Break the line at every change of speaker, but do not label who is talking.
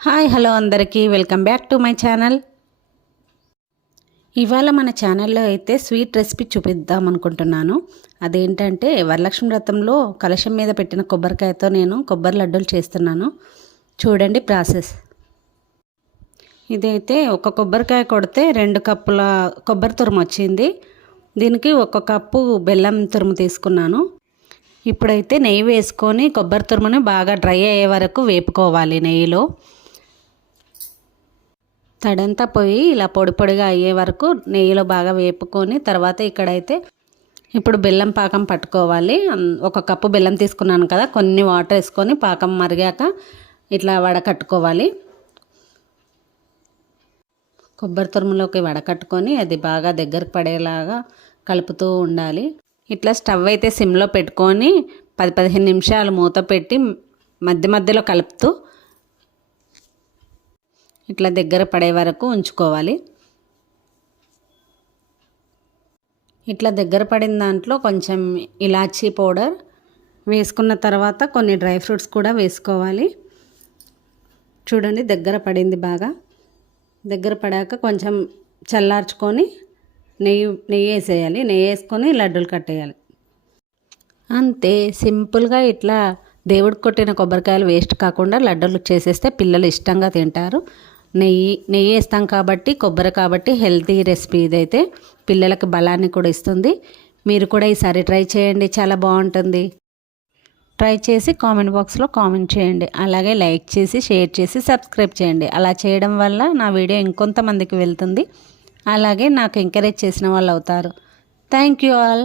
Hi hello అందరికీ. Welcome back to my channel. ఇవాళ మన ఛానల్లో అయితే స్వీట్ రెసిపీ చూపిద్దాం అనుకుంటున్నాను. అదేంటంటే వరలక్ష్మి వ్రతంలో కలశం మీద పెట్టిన కొబ్బరికాయతో నేను కొబ్బరి లడ్డూలు చేస్తున్నాను. చూడండి ప్రాసెస్. ఇదైతే ఒక కొబ్బరికాయ కొడితే రెండు కప్పుల కొబ్బరి తురుము వచ్చింది. దీనికి ఒక కప్పు బెల్లం తురుము తీసుకున్నాను. ఇప్పుడైతే నెయ్యి వేసుకొని కొబ్బరి తురుముని బాగా డ్రై అయ్యే వరకు వేపుకోవాలి నెయ్యిలో. తడంతా పోయి ఇలా పొడి పొడిగా అయ్యే వరకు నెయ్యిలో బాగా వేపుకొని తర్వాత ఇక్కడైతే ఇప్పుడు బెల్లం పాకం పట్టుకోవాలి. ఒక కప్పు బెల్లం తీసుకున్నాను కదా కొన్ని వాటర్ వేసుకొని పాకం మరిగాక ఇట్లా వడకట్టుకోవాలి. కొబ్బరి తురుములోకి వడకట్టుకొని అది బాగా దగ్గరకు పడేలాగా కలుపుతూ ఉండాలి. ఇట్లా స్టవ్ అయితే సిమ్లో పెట్టుకొని పది పదిహేను నిమిషాలు మూత పెట్టి మధ్య మధ్యలో కలుపుతూ ఇట్లా దగ్గర పడే వరకు ఉంచుకోవాలి. ఇట్లా దగ్గర పడిన దాంట్లో కొంచెం ఇలాచీ పౌడర్ వేసుకున్న తర్వాత కొన్ని డ్రై ఫ్రూట్స్ కూడా వేసుకోవాలి. చూడండి దగ్గర పడింది బాగా. దగ్గర పడాక కొంచెం చల్లార్చుకొని నెయ్యి నెయ్యి వేసేయాలి. నెయ్యి వేసుకొని లడ్డూలు కట్టేయాలి అంతే సింపుల్గా ఇట్లా దేవుడికి కొట్టిన కొబ్బరికాయలు వేస్ట్ కాకుండా లడ్డూలు చేసేస్తే పిల్లలు ఇష్టంగా తింటారు. నెయ్యి నెయ్యి వేస్తాం కాబట్టి కొబ్బరి కాబట్టి హెల్తీ రెసిపీ ఇదైతే. పిల్లలకు బలాన్ని కూడా ఇస్తుంది. మీరు కూడా ఈసారి ట్రై చేయండి. చాలా బాగుంటుంది. ట్రై చేసి కామెంట్ బాక్స్లో కామెంట్ చేయండి. అలాగే లైక్ చేసి షేర్ చేసి సబ్స్క్రైబ్ చేయండి. అలా చేయడం వల్ల నా వీడియో ఇంకొంతమందికి వెళ్తుంది. అలాగే నాకు ఎంకరేజ్ చేసిన వాళ్ళు అవుతారు. Thank you all.